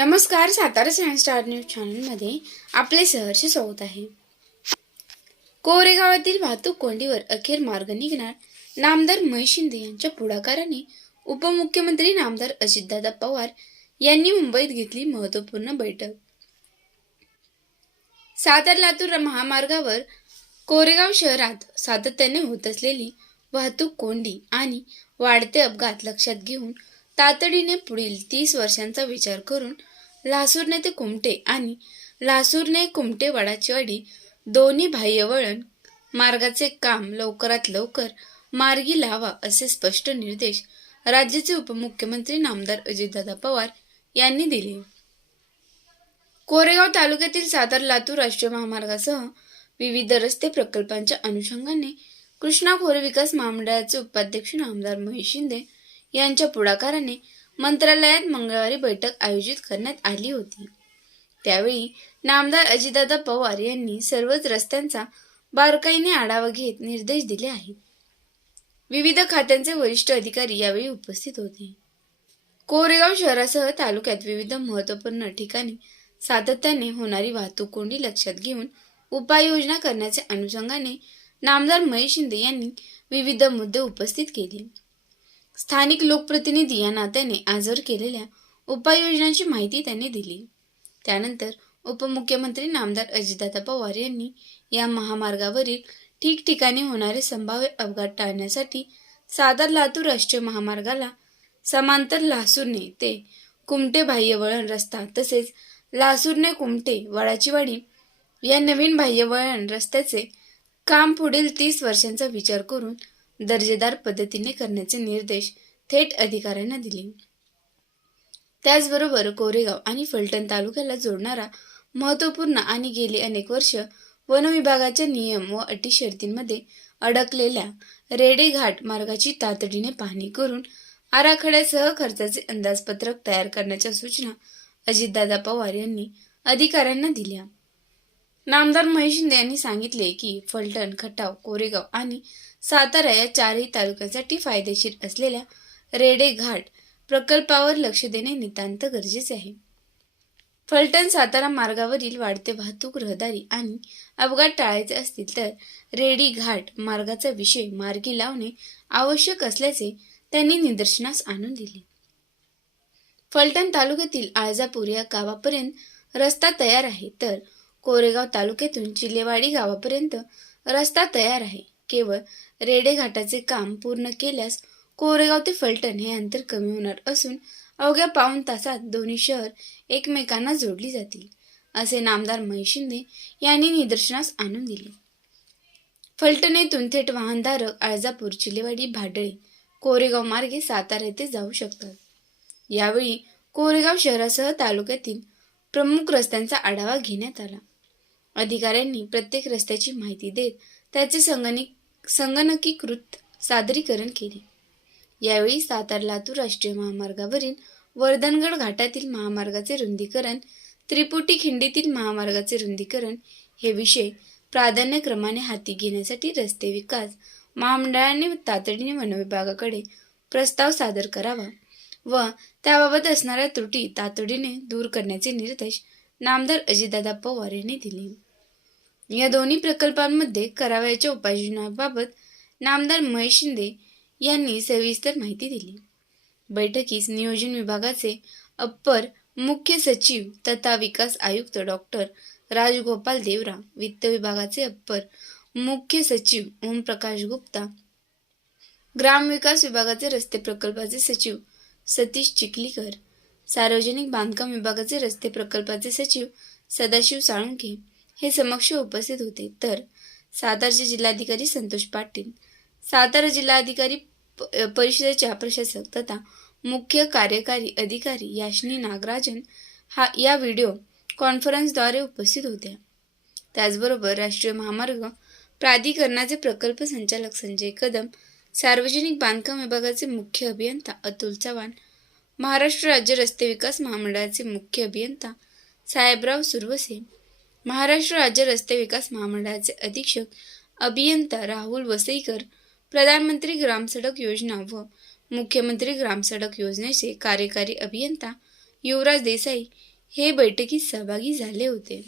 नमस्कार Satara science star news चॅनलमध्ये आपले सहर्ष स्वागत आहे. कोरेगावातील वाहतूक कोंडीवर अखेर मार्ग निघणार नामदार महेश शिंदे यांच्या पुढाकाराने उपमुख्यमंत्री नामदार अजितदादा पवार यांनी मुंबईत घेतली महत्त्वपूर्ण बैठक. सातार लातूर महामार्गावर कोरेगाव शहरात सातत्याने होत असलेली वाहतूक कोंडी आणि वाढते अपघात लक्षात घेऊन तातडीने पुढील तीस वर्षांचा विचार करून लासूरने ते कुमटे आणि लासूरने कुमटे वडाचीवाडी दोन्ही बाह्य वळण मार्गाचे काम लवकरात लवकर मार्गी लावा असे स्पष्ट निर्देश राज्याचे उपमुख्यमंत्री नामदार अजितदादा पवार यांनी दिले. कोरेगाव तालुक्यातील सातार लातूर राष्ट्रीय महामार्गासह विविध रस्ते प्रकल्पांच्या अनुषंगाने कृष्णा खोरे विकास महामंडळाचे उपाध्यक्ष नामदार महेश शिंदे यांच्या पुढाकाराने मंत्रालयात मंगळवारी बैठक आयोजित करण्यात आली होती. त्यावेळी नामदार अजितदादा पवार यांनी सर्वच रस्त्यांचा बारकाईने आढावा घेत निर्देश दिले आहेत. विविध खात्यांचे वरिष्ठ अधिकारी यावेळी उपस्थित होते. कोरेगाव शहरासह तालुक्यात विविध महत्त्वपूर्ण ठिकाणी सातत्याने होणारी वाहतूक कोंडी लक्षात घेऊन उपाययोजना करण्याच्या अनुषंगाने नामदार महेश शिंदे यांनी विविध मुद्दे उपस्थित केले. स्थानिक लोकप्रतिनिधी या नात्याने आजवर केलेल्या उपाययोजनांची माहिती त्यांनी दिली. त्यानंतर उपमुख्यमंत्री नामदार अजितदादा पवार यांनी या महामार्गावरील ठिकठिकाणी होणारे संभाव्य अपघात टाळण्यासाठी सादर लातूर राष्ट्रीय महामार्गाला समांतर लासूरने ते कुमटे बाह्य वळण रस्ता तसेच लासूरने कुमटे वडाचीवाडी या नवीन बाह्य वळण रस्त्याचे काम पुढील तीस वर्षांचा विचार करून दर्जेदार पद्धतीने करण्याचे निर्देश थेट अधिकाऱ्यांना दिले. त्याचबरोबर कोरेगाव आणि फलटण तालुक्याला जोडणारा महत्त्वपूर्ण आणि गेली अनेक वर्ष वनविभागाच्या नियम व अटी शर्तींमध्ये अडकलेल्या रेडे घाट मार्गाची तातडीने पाहणी करून आराखड्यासह खर्चाचे अंदाजपत्रक तयार करण्याच्या सूचना अजितदादा पवार यांनी अधिकाऱ्यांना दिल्या. नामदार महेश शिंदे यांनी सांगितले की फलटण खटाव कोरेगाव आणि सातारा या चारही तालुक्यांसाठी फायदेशीर असलेल्या रेडे घाट प्रकल्पावर लक्ष देणे नितांत गरजेचे आहे. फलटण सातारा मार्गावरील वाढते वाहतूक रहदारी आणि अपघात टाळायचे असतील तर रेडी घाट मार्गाचा विषय मार्गी लावणे आवश्यक असल्याचे त्यांनी निदर्शनास आणून दिले. फलटण तालुक्यातील आळजापूर या गावापर्यंत रस्ता तयार आहे तर कोरेगाव तालुक्यातून चिलेवाडी गावापर्यंत रस्ता तयार आहे. केवळ रेडे घाटाचे काम पूर्ण केल्यास कोरेगाव ते फलटण हे अंतर कमी होणार असून अवघ्या पाऊण तासात दोन्ही शहर एकमेकांना जोडली जातील असे नामदार महेश शिंदे यांनी निदर्शनास आणून दिले. फलटणेतून थेट वाहनधारक आळजापूर चिलेवाडी भाडळे कोरेगाव मार्गे सातारा येथे जाऊ शकतात. यावेळी कोरेगाव शहरासह तालुक्यातील प्रमुख रस्त्यांचा आढावा घेण्यात आला. अधिकाऱ्यांनी प्रत्येक रस्त्याची माहिती देत त्याचे संगणक संगणकीकृत सादरीकरण केले. यावेळी सातार लातूर राष्ट्रीय महामार्गावरील वर्धनगड घाटातील महामार्गाचे रुंदीकरण त्रिपुटी खिंडीतील महामार्गाचे रुंदीकरण हे विषय प्राधान्यक्रमाने हाती घेण्यासाठी रस्ते विकास महामंडळाने तातडीने वनविभागाकडे प्रस्ताव सादर करावा व त्याबाबत असणाऱ्या त्रुटी तातडीने दूर करण्याचे निर्देश नामदार अजितदादा पवार यांनी दिले. या दोन्ही प्रकल्पांमध्ये करावयाच्या उपाययोजनाबाबत नामदार महेश शिंदे यांनी सविस्तर माहिती दिली. बैठकीस नियोजन विभागाचे अप्पर मुख्य सचिव तथा विकास आयुक्त डॉक्टर राजगोपाल देवरा वित्त विभागाचे अप्पर मुख्य सचिव ओमप्रकाश गुप्ता ग्रामविकास विभागाचे रस्ते प्रकल्पाचे सचिव सतीश चिखलीकर सार्वजनिक बांधकाम विभागाचे रस्ते प्रकल्पाचे सचिव सदाशिव साळुंखे हे समक्ष उपस्थित होते. तर सातारचे जिल्हाधिकारी संतोष पाटील सातारा जिल्हाधिकारी प- परिषदेच्या प्रशासक तथा मुख्य कार्यकारी अधिकारी याशनी नागराजन हा या व्हिडिओ कॉन्फरन्सद्वारे उपस्थित होत्या. त्याचबरोबर राष्ट्रीय महामार्ग प्राधिकरणाचे प्रकल्प संचालक संजय कदम सार्वजनिक बांधकाम विभागाचे मुख्य अभियंता अतुल चव्हाण महाराष्ट्र राज्य रस्ते विकास महामंडळाचे मुख्य अभियंता साहेबराव सुरवसे महाराष्ट्र राज्य रस्ते विकास महामंडळाचे अधीक्षक अभियंता राहुल वसईकर प्रधानमंत्री ग्रामसडक योजना व मुख्यमंत्री ग्रामसडक योजनेचे कार्यकारी अभियंता युवराज देसाई हे बैठकीत सहभागी झाले होते.